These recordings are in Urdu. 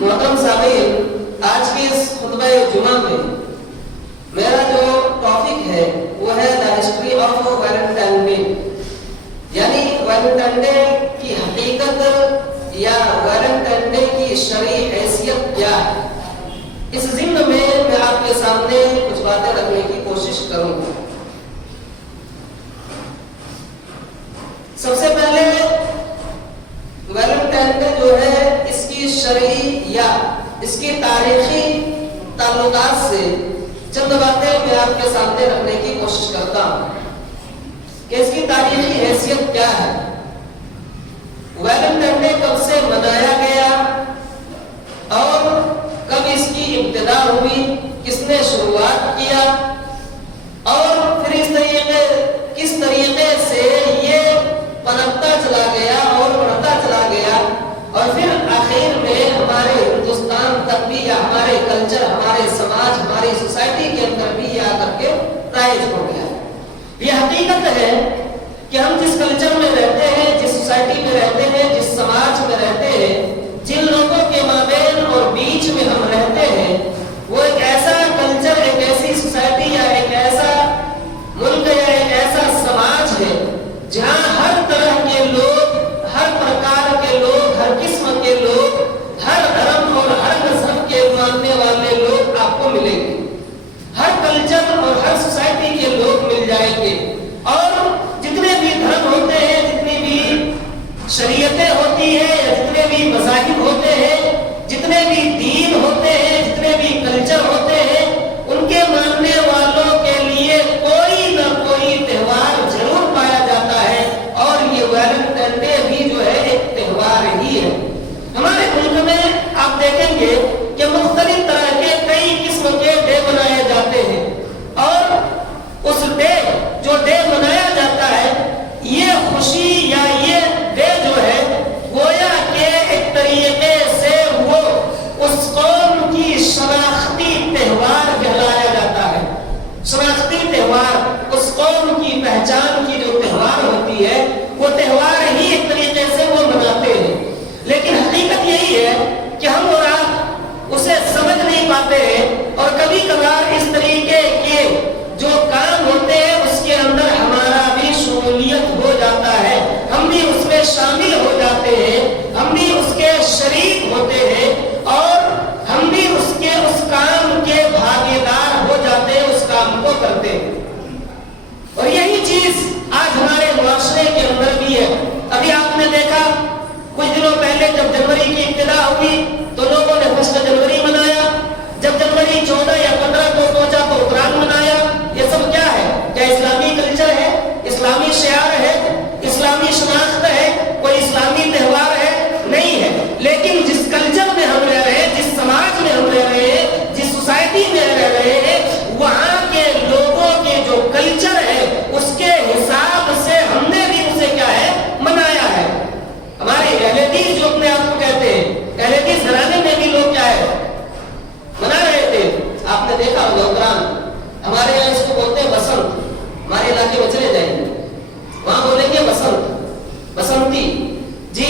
محترم سامعین، آج کے اس خطبہ جمعہ میں میرا جو ٹاپک ہے وہ ہے the history of Valentine day, یعنی ویلنٹائن ڈے کی حقیقت یا ویلنٹائن ڈے کی شرعی حیثیت کیا ہے۔ اس ضمن میں آپ کے سامنے کچھ باتیں رکھنے کی کوشش کروں گا۔ سب سے پہلے ویلنٹائن ڈے جو ہے اس کی شرعی یا اس کی تاریخی تعلقات سے چند باتیں میں آپ کے سامنے رکھنے کی کوشش کرتا ہوں کہ اس کی تاریخی حیثیت کیا ہے، ویلنٹائن ڈے کب سے منایا گیا اور کب اس کی ابتدا ہوئی، کس نے شروعات کیا، اور پھر کس طریقے سے یہ پنپتا چلا گیا اور بڑھتا چلا گیا، اور پھر آخر میں ہمارے ہندوستان تک بھی یا ہمارے کلچر، ہمارے سماج، ہماری سوسائٹی کے اندر بھی یہ آ کر کے رائج ہو گیا۔ یہ حقیقت ہے کہ ہم جس کلچر میں رہتے ہیں، جس سوسائٹی میں رہتے ہیں، جس سماج میں رہتے ہیں، جن لوگوں کے مابین اور بیچ میں ہم رہتے ہیں، وہ ایک ایسا کلچر، ایک ایسی سوسائٹی یا ایک ایسا ملک یا ایک ایسا سماج ہے جہاں ہر طرح کے لوگ، ہر پرکار کے لوگ، ہر قسم کے لوگ، ہر دھرم اور ہر مذہب کے ماننے والے لوگ آپ کو ملیں گے، ہر کلچر اور ہر سوسائٹی کے لوگ مل جائیں گے، اور جتنے بھی دھرم ہوتے ہیں، جتنی بھی شریعتیں ہوتی ہیں، یا جتنے بھی مذاہب ہوتے ہیں، جتنے بھی دین ہوتے ہیں، جتنے بھی کلچر ہوتے ہیں، ان کے ماننے والوں کے لیے کوئی نہ کوئی تہوار ضرور پایا جاتا ہے، اور یہ ویلنٹائن ڈے بھی جو ہے ایک تہوار ہی ہے۔ ہمارے ملک میں آپ دیکھیں گے کہ مختلف طرح کے کئی قسم کے ڈے منائے جاتے ہیں، اور اس ڈے جو ڈے منایا جاتا ہے، یہ خوشی یا یہ ڈے جو ہے گویا کہ ایک طریقے سے وہ اس قوم کی شناختی تہوار کہلایا جاتا ہے۔ شناختی تہوار، اس قوم کی پہچان کی جو تہوار ہوتی ہے، وہ تہوار ہی ایک طریقے سے وہ مناتے ہیں، لیکن حقیقت یہی ہے کہ ہم اور آپ اسے سمجھ نہیں پاتے ہیں، اور کبھی کبھار اس طریقے کے جو کام ہوتے ہیں اس کے اندر ہمارا بھی شمولیت ہو جاتا ہے، ہم بھی اس میں شامل ہو جاتے ہیں، ہم بھی اس کے شریک ہوتے ہیں، اور ہم بھی اس کام کے بھاگیدار ہو جاتے ہیں، اس کام کو کرتے ہیں۔ اور یہی چیز آج ہمارے معاشرے کے اندر بھی ہے۔ ابھی آپ نے دیکھا کچھ دنوں پہلے جب جنوری کی ابتدا ہوئی تو لوگوں نے 1 جنوری منایا، جب جنوری 14 یا 15 کو پہنچا تو اتران منایا۔ یہ سب کیا ہے؟ کیا اسلامی کلچر ہے؟ اسلامی شعار ہے؟ اسلامی شناخت ہے؟ کوئی اسلامی تہوار ہے؟ نہیں ہے۔ لیکن جس کلچر میں ہم رہ رہے ہیں، جس سماج میں ہم رہ رہے ہیں، جس سوسائٹی میں رہ رہے ہیں، وہاں کے لوگوں کے جو کلچر ہے اس کے حساب سے ہم نے بھی اسے کیا ہے؟ منایا ہے۔ ہمارے اہل حدیث جو اپنے آپ کو کہتے ہیں، اہل حدیث گھرانے میں بھی لوگ کیا ہے؟ منا رہے تھے۔ آپ نے دیکھا ہوگا اتران، ہمارے یہاں اس کو بولتے ہیں بسنت، ہمارے علاقے میں چلے جائیں گے وہاں بولیں گے بسنت، بسنتی جی،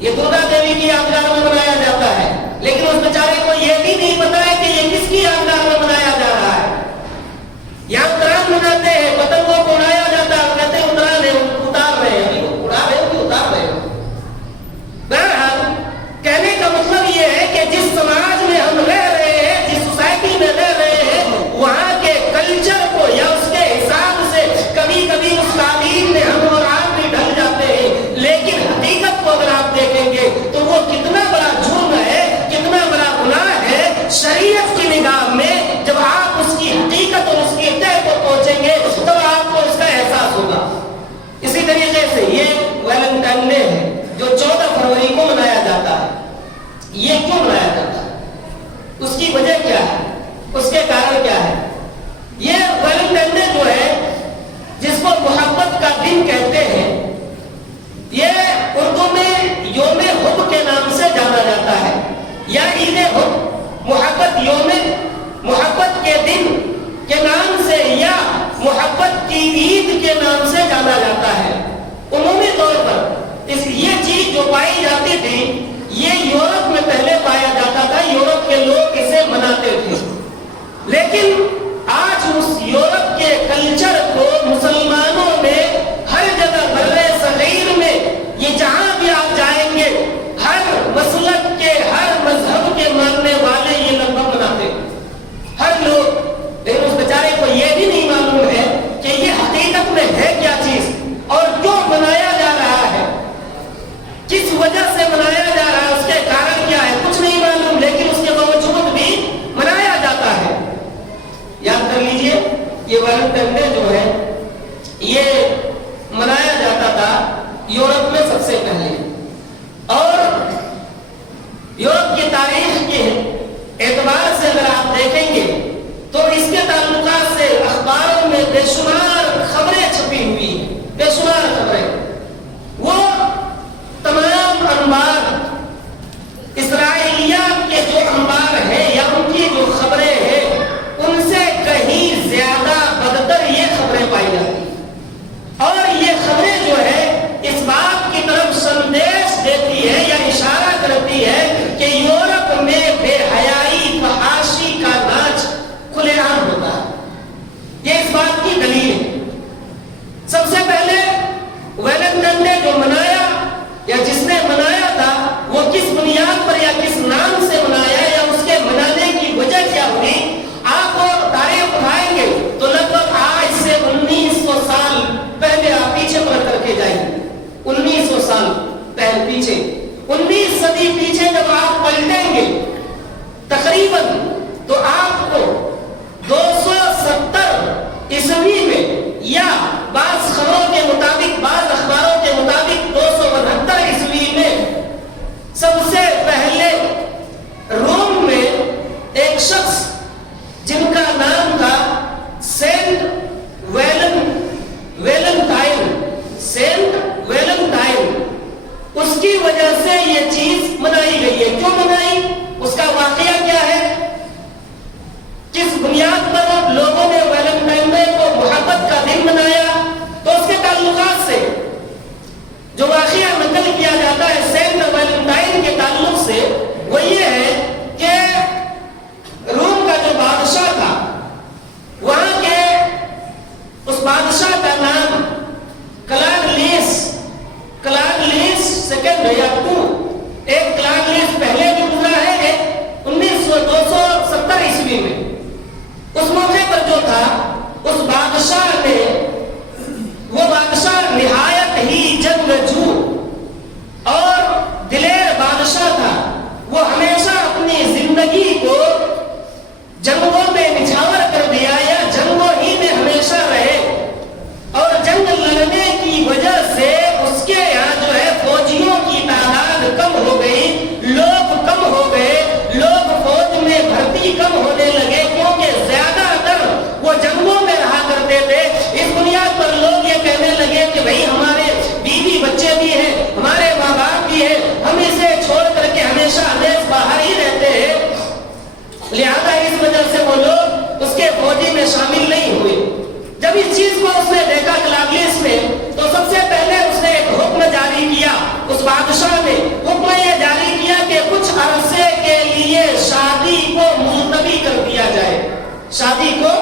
یہ درگا دیوی کی یادگار میں منایا جاتا ہے، لیکن اس بیچارے کو یہ بھی نہیں پتا ہے کہ یہ کس کی یادگار میں منایا جا رہا ہے۔ یہاں اتران مناتے ہیں، پتنگوں کو اڑایا جاتا ہے، کہتے ہیں اتران ہے، اتار رہے ہیں، ابھی اڑا رہے ہو کہ اتار رہے ہو۔ بہرحال کہنے کا مطلب یہ ہے کہ جس سماج میں ہم رہ رہے ہیں، جس سوسائٹی میں رہ رہے ہیں، وہاں کے کلچر کو یا اس کے حساب سے کبھی کبھی اس تعلیم میں ہم اور آپ بھی ڈھل جاتے ہیں، لیکن حقیقت کو اگر آپ دیکھیں گے تو وہ کتنا بڑا جرم ہے، کتنا بڑا گناہ ہے شریعت کی نگاہ میں۔ جب آپ اس کی حقیقت اور اس کی تہ کو پہنچیں گے تب آپ کو اس کا احساس ہوگا۔ اسی طریقے سے یہ ویلنٹائن ڈے ہے جو 14 فروری کو منایا جاتا ہے۔ یہ کیوں منایا جاتا ہے؟ اس کی وجہ کیا ہے؟ اس کے کارن کیا ہے؟ یہ ویلنٹائن ڈے جو ہے، جس کو محبت کا دن کہتے ہیں، یہ اردو میں یوم حب کے نام سے جانا جاتا ہے، یا عید حب، محبت کے دن کے نام سے یا محبت کی عید کے نام سے جانا جاتا ہے۔ عمومی طور پر یہ چیز جو پائی جاتی تھی، یہ یورپ میں پہلے پایا جاتا تھا کے اعتبار سے اگر آپ دیکھیں گے تو اس کے تعلقات سے اخباروں میں بے شمار خبریں چھپی ہوئی ہیں، بے شمار خبریں۔ وہ تمام انبار اسرائیلیات کے جو انبار ہیں یا ان کی جو خبریں ہیں ان سے کہیں زیادہ بدتر یہ خبریں پائی جاتی ہیں، اور یہ خبریں جو ہے اس بات کی طرف سندیش دیتی ہے یا اشارہ کرتی ہے کہ یورپ میں بے حیائی فحاشی کا ناچ کھلے عام ہوتا ہے۔ یہ اس بات کی دلیل ہے۔ سب سے پہلے ویلنٹائن ڈے جو منایا یا جس نے منایا تھا وہ کس بنیاد پر یا کس نام سے منایا یا اس کے منانے کی وجہ کیا ہوئی، آپ تاریخ اٹھائیں گے تو لگ بھگ آج سے 1900 سال پہلے آپ پیچھے پلٹ کر کے جائیں گے۔ 1900 سال پہلے پیچھے، 19 صدی پیچھے جب آپ پلٹیں گے تقریباً تو آپ کو 270 عیسوی میں یا بعض خبروں کے مطابق، بعض اخباروں کے مطابق 269 عیسوی میں سب سے پہلے روم میں ایک شخص جن کا نام تھا سینٹ ویلنٹائن، اس کی وجہ سے یہ چیز منائی گئی ہے۔ کیوں منائی؟ اس کا واقعہ کیا ہے؟ کس بنیاد پر لوگوں نے ویلنٹائن ڈے کو محبت کا دن منایا؟ تو اس کے تعلقات سے جو واقعہ نقل کیا جاتا ہے سینٹ ویلنٹائن کے تعلق سے وہ یہ ہے کہ روم کا جو بادشاہ تھا وہاں کے اس بادشاہ کا نام کلاڈلیس سیکنڈ یا ٹو، ایک کلاڈلیس پہلے بھی گزرا ہے، ایک 270 عیسوی میں۔ اس موقع پر جو تھا اس بادشاہ نے، وہ بادشاہ نہایت ہی جنگجو اور دلیر بادشاہ تھا۔ وہ ہمیشہ اپنی زندگی کو جنگوں میں نچھاور کر دیا یا جنگوں ہی میں ہمیشہ رہے، اور جنگ لڑنے کی وجہ سے اس کے یہاں جو ہے فوجیوں کی تعداد کم ہو گئی، لوگ کم ہو گئے، لوگ فوج میں بھرتی کم ہونے لگے کیونکہ زیادہ تر وہ جنگوں میں رہا کرتے تھے۔ اس بنیاد پر لوگ یہ کہنے لگے کہ بھئی ہمارے بیوی بچے بھی ہیں، ہمارے ماں باپ بھی ہیں، ہم اسے چھوڑ کر کے ہمیشہ ہمیش باہر ہی رہتے ہیں، لہذا اس وجہ سے وہ لوگ اس کے فوجی میں شامل نہیں ہوئے۔ جب اس چیز کو اس نے دیکھا کلاڈلیس نے تو سب سے پہلے اس نے ایک حکم جاری کیا، اس بادشاہ نے حکم یہ جاری کیا کہ کچھ عرصے کے لیے شادی کو ملتوی کر دیا جائے، شادی کو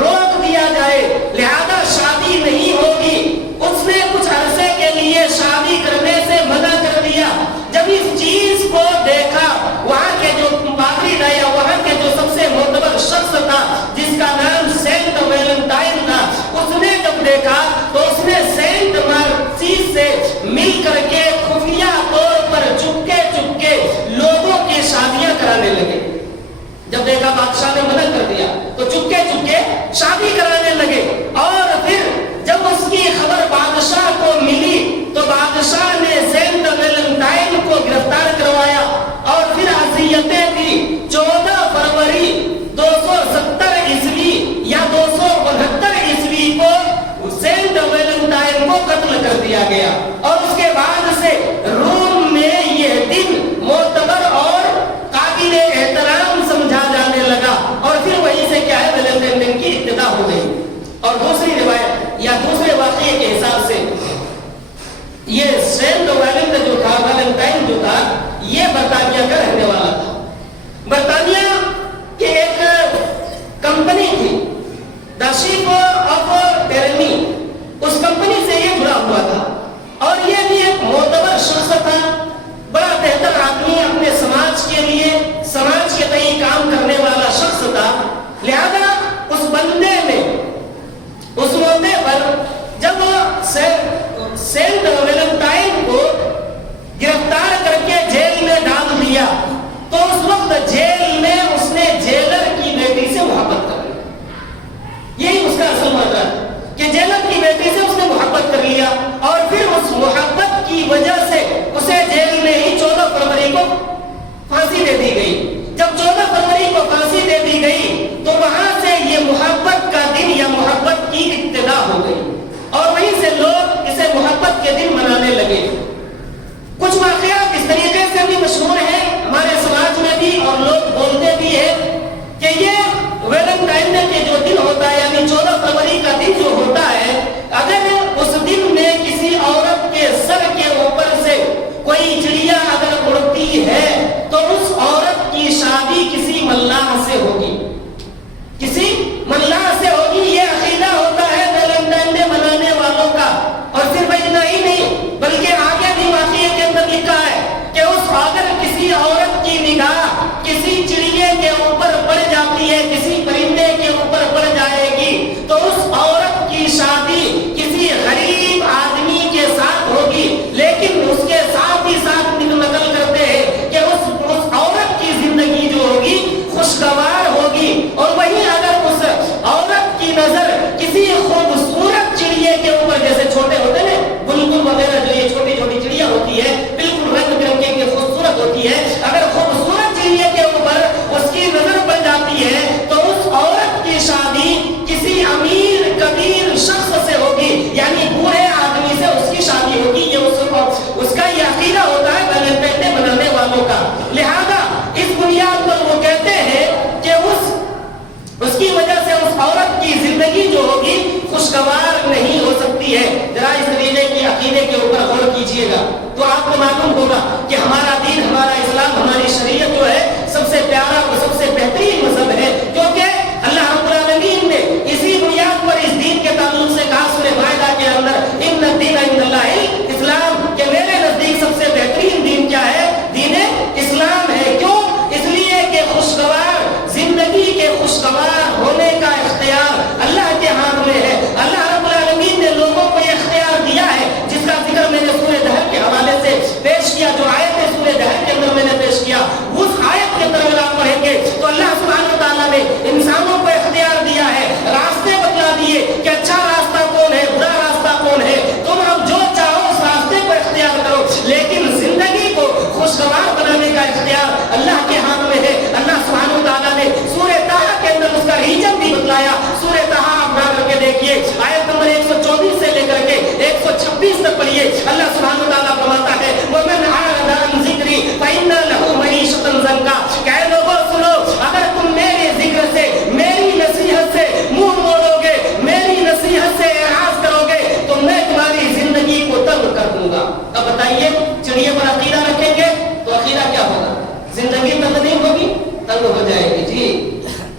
روک دیا جائے، لہذا شادی نہیں ہوگی۔ اس نے کچھ عرصے کے لیے شادی کرنے سے منع کر دیا۔ جب اس چیز کو دیکھا وہاں کے جو پادری تھا یا وہاں کے جو سب سے معتبر شخص تھا جس کا نام سینٹ ویلنٹائن تھا، اس نے جب دیکھا تو اس نے سینٹ مارسیس سے مل کر کے خفیہ طور پر چپکے چپکے لوگوں کی شادیاں کرانے لگے۔ جب دیکھا بادشاہ نے منع کر دیا تو چپکے چپکے شادی کرانے لگے، اور پھر جب اس کی خبر بادشاہ کو ملی تو بادشاہ نے سینٹ ویلنٹائن کو گرفتار کروایا اور پھر اذیتیں دی۔ 14 فروری 270 عیسوی یا 269 عیسوی کو سینٹ ویلنٹائن کو قتل کر دیا گیا، اور اس کے بعد سے روم میں یہ دن معتبر اور قابل احترام سمجھا جانے لگا، اور پھر وہیں سے کیا ہے ویلنٹائن ڈے کی ابتدا ہو گئی۔ اور دوسری روایت یا دوسرے واقعے کے حساب سے یہ سینٹ ویلنٹائن جو تھا یہ برطانیہ کا رہنے والا تھا۔ برطانیہ کی ایک کمپنی تھی دا شپ آف ٹیرنی، اس کمپنی سے یہ جڑا ہوا تھا، اور یہ بھی ایک معتبر شخص تھا، بڑا بہتر آدمی، اپنے سماج کے لیے، سماج کے تئیں کام کرنے والا شخص تھا۔ لہذا اس بندے نے اس موقع پر جب سینٹ ویلنٹائن کو گرفتار کر کے جیل میں ڈال دیا تو اس وقت جیل میں اس نے جیلر کی بیٹی سے محبت کر لی۔ یہی اس کا اصل مطلب ہے کہ جیلر کی بیٹی سے اس نے محبت کر لیا، اور پھر اس محبت کی وجہ سے اسے جیل میں ہی 14 فروری کو پھانسی دے دی گئی۔ جب کے دن منانے لگے۔ کچھ واقعات اس طریقے سے بھی مشہور ہیں ہمارے سماج میں بھی، اور لوگ بولتے بھی ہیں کہ یہ ویلنٹائن ڈے کے جو دن ہوتا ہے، یعنی 14 فروری کا دن جو ہوتا ہے، اگر اس دن میں کسی عورت کے سر کے اوپر سے کوئی چڑیا اگر اڑتی ہے تو اس عورت کی شادی کسی ملاح سے ہوگی، کسی ملاح سے ہوگی۔ یہ عقیدہ ہوتا ہے ویلنٹائن ڈے منانے والوں کا۔ اور صرف اتنا ہی نہیں، بلکہ آگے بھی واقعے کے اندر لکھا ہے کہ اس اگر کسی عورت کی نگاہ کسی چڑیے کے اوپر پڑ جاتی ہے، کسی پرندے کے اوپر پڑ جائے گی، تو اس عورت کی شادی کسی غریب آدمی کے ساتھ ہوگی۔ لیکن اس کے ساتھ ہی ساتھ نقل کرتے ہیں کہ اس عورت کی زندگی جو ہوگی خوشگوار ہوگی۔ اور وہیں اگر اس عورت کی نظر کسی خوبصورت چڑیے کے اوپر، جیسے چھوٹے ہوتے ہیں بلبل وغیرہ، جو یہ چھوٹی چھوٹی چڑیا ہوتی ہے، بالکل رنگ برنگے کی خوبصورت ہوتی ہے، اگر خوبصورت چڑیے کے اوپر اس کی نظر پڑ جاتی ہے تو اس عورت کی شادی کسی امیر کبیر شخص سے ہوگی، یعنی بوڑھے آدمی سے اس کی شادی ہوگی۔ یہ اس کا یہ عقیدہ ہوتا ہے ویلنٹائن ڈے منانے والوں کا۔ لہذا اس بنیاد پر وہ کہتے ہیں کہ اس کی وجہ سے اس عورت کی زندگی جو ہوگی خوشگوار نہیں ہو سکتی ہے۔ ذرا اس طریقے کی عقیدے کے اوپر غور کیجئے گا تو آپ کو معلوم ہوگا کہ ہمارا دین، ہمارا اسلام، ہماری شریعت جو ہے سب سے پیارا اور سب سے بہترین مذہب ہے، کیونکہ اللہ رب العالمین نے اسی بنیاد پر اس دین کے تعلق سے کہا سورہ مائدہ کے اندر، ان الدین عند اللہ الاسلام، کہ میرے نزدیک سب سے بہترین دین کیا ہے؟ دین اسلام ہے۔ کیوں؟ اس لیے کہ خوشگوار زندگی کے خوشگوار ہونے کا اختیار اللہ کے ہاتھ میں ہے۔ اللہ رب العالمین نے لوگوں کو یہ اختیار دیا ہے، جس کا ذکر میں نے سورہ دہر کے حوالے سے پیش کیا، جو آیت ہے سورہ دہر کے اندر میں نے پیش کیا، اس آیت کے اندر اگر آپ پڑھیں گے تو اللہ سبحانہ وتعالیٰ نے انسانوں کو اختیار دیا ہے، راستے بتلا دیے کہ اچھا راستہ کون ہے، برا راستہ کون ہے، تم اب جو چاہو اس راستے کو اختیار کرو، لیکن زندگی کو خوشگوار بنانے کا اختیار اللہ کے ہاتھ میں ہے۔ اللہ سبحانہ وتعالیٰ نے سورہ طٰہٰ کے اندر اس کا ریجن بھی بتلایا۔ سورہ طٰہٰ آپ نہ کر کے دیکھیے، آیت نمبر 124 سے لے کر کے 126 تک پڑھیے۔ اللہ سبحانہ وتعالیٰ فرماتا ہے وَمَنْ أَعْرَضَ عَنْ ذِكْرِي فَإِنَّ لَهُ مَعِيشَةً ضَنكًا، کہ اے لوگوں سنو، اگر تم میرے ذکر سے، میری نصیحت سے منہ موڑو گے، میری نصیحت سے اعراض کرو گے تو میں تمہاری زندگی کو تنگ کر دوں گا۔ اب بتائیے، چڑیے پر عقیدہ رکھیں گے تو عقیدہ کیا ہوگا؟ زندگی تنگ نہیں ہوگی، تنگ ہو جائے گی۔ جی،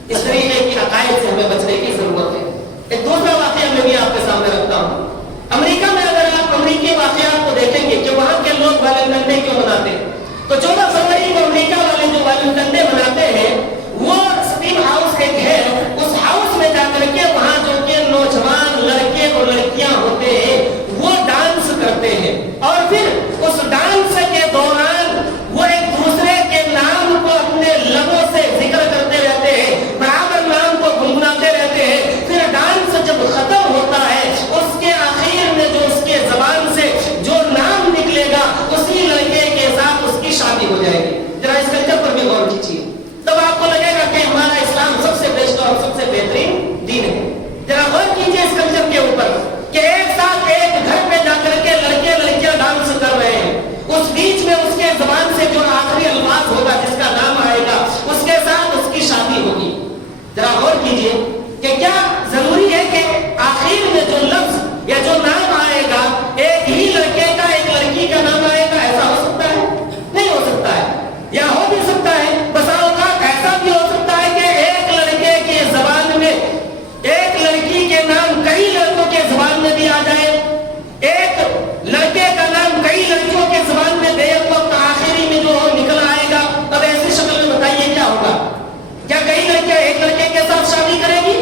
اس طریقے کی عقائد سے ہمیں بچنے کی ضرورت ہے۔ ایک دوسرا واقعہ میں بھی آپ کے سامنے رکھتا ہوں۔ امریکہ میں اگر آپ امریکی واقعات کو دیکھیں گے کہ وہاں کے لوگ ویلنٹائن ڈے کیوں مناتے ہیں، تو 14 فروری کو امریکہ والے جو ویلنٹائن ڈے مناتے ہیں، وہ اسٹیم ہاؤس ایک ہے، اس ہاؤس میں جا کر کے وہاں جو کہ نوجوان لڑکے اور لڑکیاں ہوتے ہیں وہ ڈانس کرتے ہیں، اور پھر اس ڈانس کے دوران وہ ایک دوسرے کے نام کو اپنے لبوں سے ذکر کرتے رہتے ہیں، برابر نام کو گنگناتے رہتے ہیں۔ پھر ڈانس جب ختم ہوتا ہے، اس کے آخر میں جو اس کے زبان سے جو نام نکلے گا، اسی لڑکے کے ساتھ اس کی شادی ہو جائے گی۔ ذرا اس کلچر پر بھی غور کیجیے، تب آپ کو لگے گا کہ ہمارا اسلام سب سے بیسٹ اور سب سے بہترین دین ہے۔ ذرا غور کیجیے اس کلچر کے اوپر کہ ایک ساتھ ایک گھر پہ جا کر کے لڑکے لڑکیاں ڈانس کر رہے ہیں، اس بیچ میں اس کے زبان سے جو آخری الفاظ ہوگا، جس کا نام آئے گا، اس کے ساتھ اس کی شادی ہوگی۔ ذرا غور کیجیے کہ کیا ضروری ہے کہ آخر میں جو لفظ یا جو نام آئے گا ایک ہی لڑکے کا ایک لڑکی کا نام آئے گا؟ ایسا ہو سکتا ہے؟ نہیں ہو سکتا ہے، یا ہو بھی سکتا ہے، بس اوقات ایسا بھی ہو سکتا ہے کہ ایک لڑکے کی زبان میں ایک لڑکی کے نام کئی لڑکوں کے زبان میں بھی آ جائے، ایک لڑکے کا نام کئی لڑکیوں کے زبان میں بے وقت آخری میں جو نکل آئے گا، اب ایسی شکل میں بتائیے کیا ہوگا؟ کیا کئی لڑکیاں ایک لڑکے کے ساتھ شادی کریں گی؟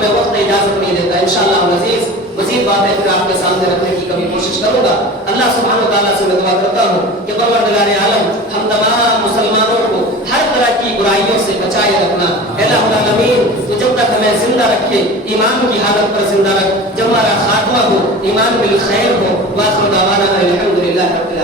میں وقت اجازت نہیں دیتا. انشاءاللہ العزیز مزید باتیں پھر آپ کے سامنے رکھنے کی کبھی کوشش کروں گا. اللہ سبحانہ و تعالیٰ سے میں دعا کرتا ہوں کہ پروردگار عالم ہم تمام مسلمانوں کو ہر طرح کی برائیوں سے بچائے رکھنا. الہ العالمین تو جب تک ہمیں زندہ رکھے ایمان کی حالت پر زندہ رکھ, جب ہمارا خاتمہ ہو ایمان بالخیر ہو. وآخر دعوانا الحمدللہ رب العالمین.